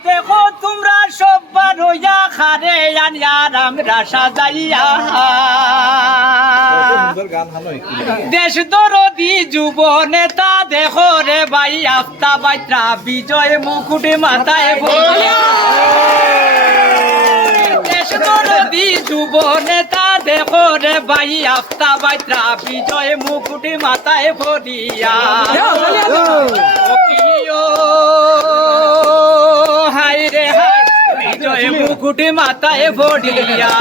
দেখো তোমরা সব্বার হইয়া খারে আনিয়ার আমরা সাজাইয়া। দেশ দরদি যুব নেতা দেখো রে ভাই আফতা বাইত্রা বিজয় মুকুটে মাথায় বলিয়া দেশ দরদি যুব নেতা দেখো রে ভাই আফতা বাইত্রা বিজয় মুকুটে মাথায় ভরিয়া মুকুটে মাথায় ভরিয়া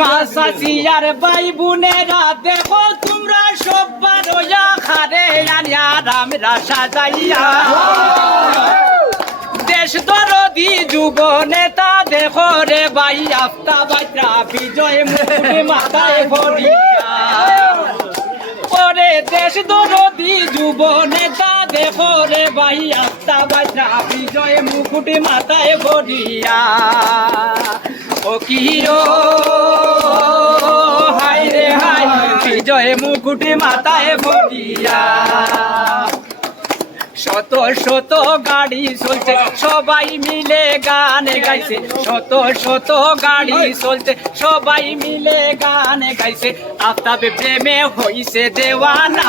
মা সাসিয়ার ভাই বোনেরা দেখো তোমরা সব্বার ওয়া খারে আনিয়া রাম রাসা যাইয়া দেশ দরদি যুব নেতা দেখো রে ভাই আফতা বাজরা বিজয় মুকুটে মাথায় ভরিয়া ওরে দেশ দরদি যুব নেতা দেখো রে ভাই আফতা বাজরা বিজয় মুকুটে মাথায় ভরিয়া ও কি হাই রে হাই বিজয় মুকুটে মাথায় ভরিয়া শত শত গাড়ি চলছে, সবাই মিলে গান গাইছে। শত শত গাড়ি চলছে, সবাই মিলে গান গাইছে। আফতাবে প্রেমে হইছে দেওয়ানা।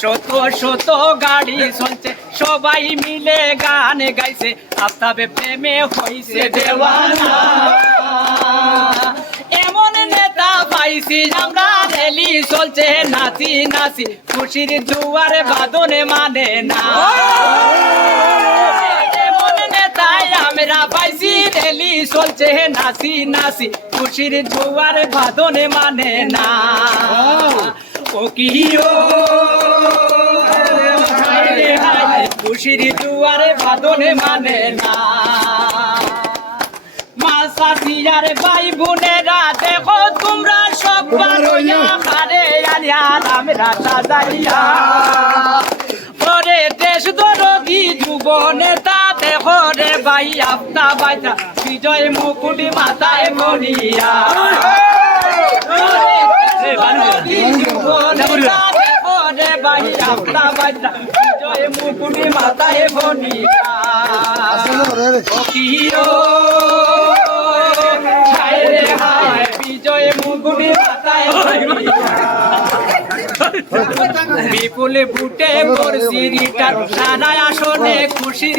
শত শত গাড়ি চলছে। সবাই মিলে গান গাইছে। আফতাবে প্রেমে হইছে দেওয়ানা। এমন নেতা পাইছি, আমরা রেলি চলছে, নাচি নাচি। খুশির দুয়ারে বাদনে মানে না। আমরা পাইছি রেলি চলছে, নাচি নাচি। খুশির দুয়ারে বাদনে মানে না। ও কি খুশির দুয়ারে বাদনে মানে না। মা সাথিয়ার ভাই বোনেরা দেখো তোমরা সব্বার হইয়া খারে আলিয়া আমরা সাজাইয়া। ওরে দেশ দরদি যুব নেতা দেখো রে ভাই আপনা বাইতা বিজয় মুকুটি মাথায় মরিয়া। মুকুটি মরিয়া কিও হায় বিজয় মুগুনি মাথায় বিপুল বুটে করছি রিটার সারা আসনে খুশির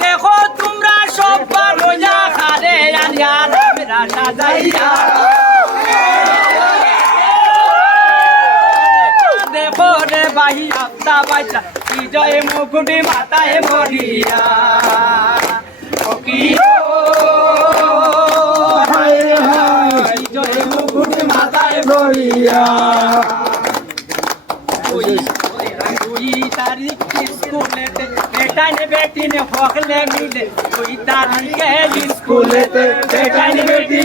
দেখো তোমরা সব সাজাইয়া দেখো রে ভাই আফতা বাজা বিজয় কি ও হায় হায় বিজয় মাথায় ভরিয়া বেটাই নে বেটি নে হকলে মিলে দুই তারিখে স্কুলেতে বেটাই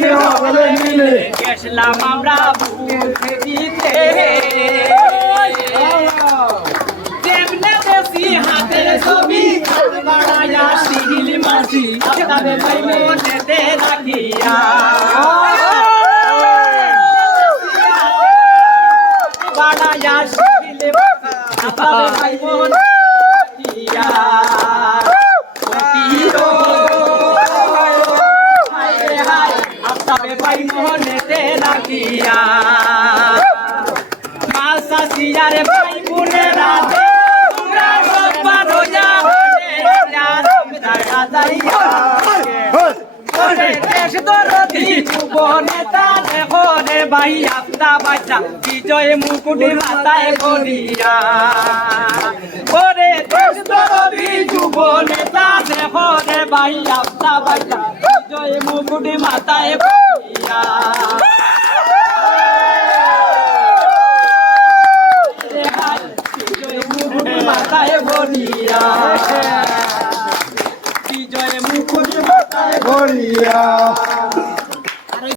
নে হকলে মিলে। গেছিলাম আমরা বুঝে দিতে। যেমনে বাড়াইয়া শিহিল মাসি মনে রাখিয়া পিরো হায় রে হায় ভাই মনেতে রাখিয়া। মা সাসিয়ারে ভাই বোনেরা তোমরা সব্বার হইয়া দেশ দরদি যুব নেতা দেখো রে ভাই আপনা আফতা বাচ্চা বিজয় মুকুটি মাথায় ভরিয়া ওরে দেশ দরদি যুব নেতা দেখো মুকুটি মাথায় ভরিয়া মাথায় ভরিয়া বিজয় মুকুটি মাথায় গড়িয়া